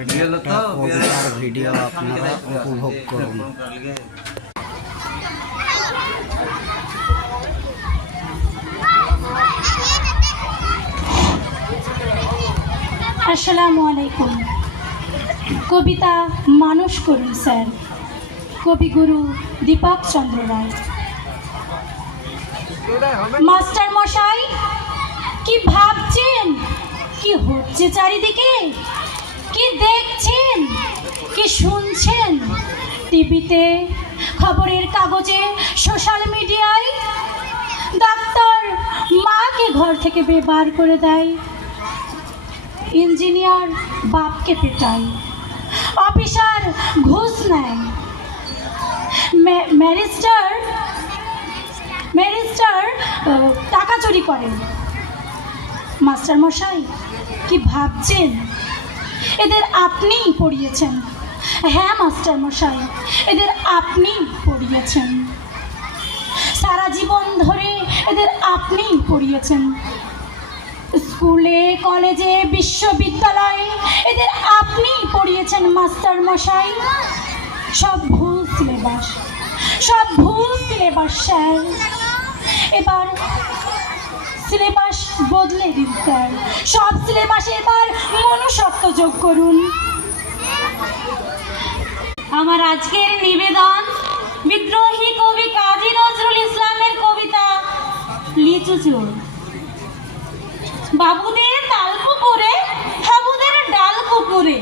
একটা কবিতার ভিডিও আপনারা উপভোগ করুন। আসসালামু আলাইকুম। কবিতা মানুষ করুন স্যার, কবিগুরু দীপক চন্দ্র রায়। মাস্টার মশাই, কি ভাবছেন? কি হচ্ছে চারিদিকে? কি দেখছেন? কি শুনছেন? টিভিতে, খবরের কাগজে, সোশ্যাল মিডিয়ায়। ডাক্তার মাকে ঘর থেকে বের করে দেয়, ইঞ্জিনিয়ার বাপকে পেটায়, অফিসার ঘুষ নেয়, ম্যারিস্টার টাকা চুরি করে। মাস্টার মশাই, কি ভাবছেন? এদের আপনিই পড়িয়েছেন। হ্যাঁ মাস্টার মশাই, এদের আপনিই পড়িয়েছেন। সারা জীবন ধরে এদের আপনিই পড়িয়েছেন। স্কুলে, কলেজে, বিশ্ববিদ্যালয়ে এদের আপনিই পড়িয়েছেন মাস্টার মশাই। সব ভুল সিলেবাস, সব ভুল সিলেবাস স্যার। এবার সিলেবাস বদলে দিন স্যার। সব সিলেবাসে এবার মনুষ্যত্ব যোগ করুন। আমার আজকের নিবেদন বিদ্রোহী কবি কাজী নজরুল ইসলামের কবিতা লিচু চোর। বাবুদের তাল পুকুরে, হাবুদের ডাল পুকুরে,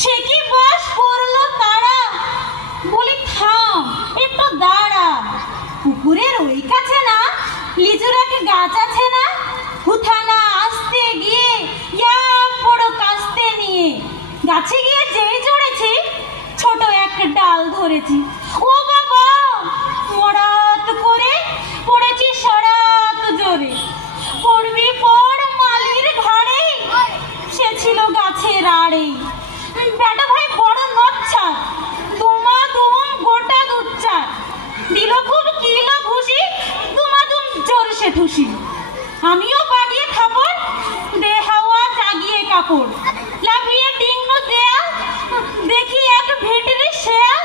সে কি বাস করলো তারা। বলি থাম, একটু দাঁড়া। পুকুরের ওই কাছে না লিচুর এক গাছ আছে না? হুথানা আসতে গিয়ে বড় কাস্তে নিয়ে গাছে গিয়ে যেই চড়েছি, ছোট এক ডাল ধরেছি। ও বাবা, মরাত করে পড়েছি সরাত জোরে। পড়বি পড় মালির ঘাড়ে, সে ছিল গাছের আড়ে। বেটা ভাই বড় নচ্ছা, দুমা দুম গোটা দুচ্চা। দিল খুব কিলো ঘুষি, দুমা দুম জোরসে ঠুসি। আমিও বাগিয়ে থাপড়, দে হাওয়া জাগিয়ে কাপড়। লাভিয়ে টিঙ্গু দেয়াল, দেখি এক ভেটরি শেয়াল।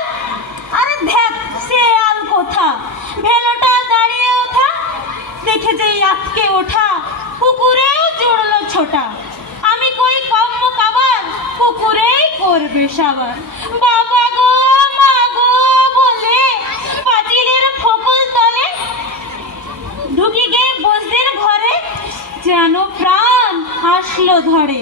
আরে ধ্যাক, শেয়াল কোথা, ভেলোটা দাঁড়িয়ে ওঠা। দেখে যেই আটকে ওঠা, পুকুরেও জুড়লো ছোটা। আমি কই কম্ম কাবার, পুকুরেই করবে সাবার। বাবা গো মা গো বলে পাঁচিলের ফকল তলে ঢুকি গে বসদের ঘরে, যেন প্রাণ আসলো ধরে।